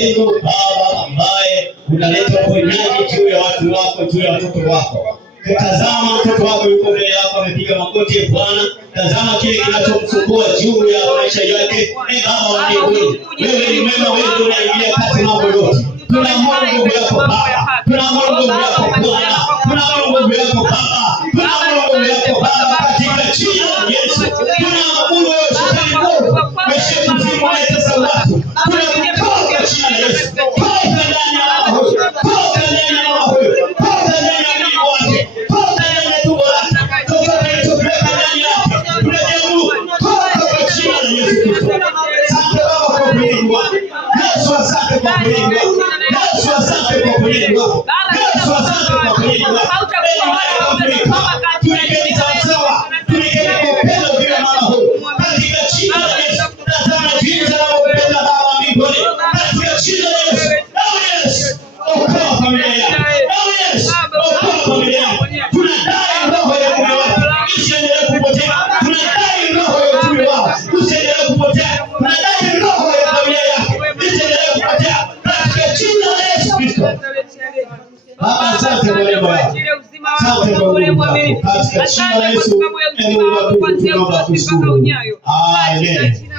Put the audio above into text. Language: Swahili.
upendo Baba ambaye unaleta uponyaji juu ya watu wako, juu ya watoto wako. Tazama mtoto wako yuko mbele yako amepiga magoti Bwana. Tazama kile kinachomsumbua juu ya maisha yake. Baba wa mbinguni, wewe ni mwema, wewe ndio unaingilia kati mambo yote. Tunaomba nguvu yako Baba. Tunaomba nguvu yako Bwana. Tunaomba nguvu yako Baba. Tunaomba nguvu yako Baba katika jina la Yesu. Tunaomba wewe shetani mwovu. Wewe mzimu unatesa watu. Tunakutoa kwa jina la Yesu. Toka ndani ya mama huyu. Toka ndani ya mama huyu. Toka ndani ya mwili wake. Toka ndani ya tumbo lake. Toka ndani yake. Tunajaribu. Toka kwa jina la Yesu Kristo. Asante Baba kwa kulinda wako. Yesu asante kwa kulinda wako. Yesu asante kwa kulinda wako. Yesu asante kwa kulinda wako. Tulikeni sawasawa. Tulikeni kwa upendo vile mama huyu. Katika jina la Yesu. Tazama jinsi anavyopenda Baba mbinguni. Katika jina la Yesu. Oh yes. Okoa familia yako. Oh yes. Okoa familia yako. Tunadai roho ya mume wako isiendelee kupotea. Tunadai roho ya uchumi wao usiendelee kupotea. Tunadai roho ya familia yako isiendelee kupotea. Katika jina la Yesu Kristo. Baba asante kwa neema yako. Asante kwa neema yako. Katika jina la Yesu. Mungu wa kukutukuza. Amen.